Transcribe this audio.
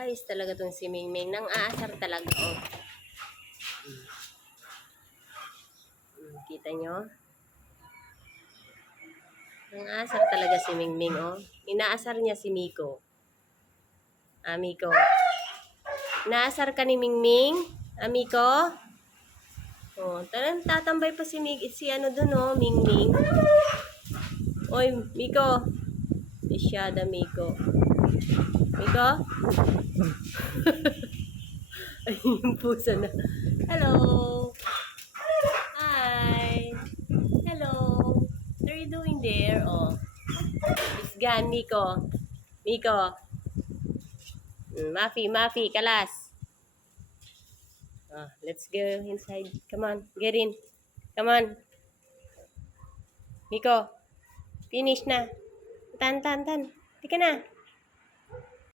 Ayos talaga tong si Mingming. Nang aasar talaga, oh. Kita nyo? Nang aasar talaga si Mingming, oh. Inaasar niya si Miko. Miko. Inaasar ka ni Mingming? Miko? Oh, talagang tatambay pa si ano dun, oh, Mingming. Oy, Miko. Isyada, Miko. Miko? Ay, yung puso na. Hello. Hi. Hello. What are you doing there? Oh. It's gone, Miko. Miko. Mafi, kalas. Let's go inside. Come on, get in. Come on. Miko. Finish na. Tan. Tika na.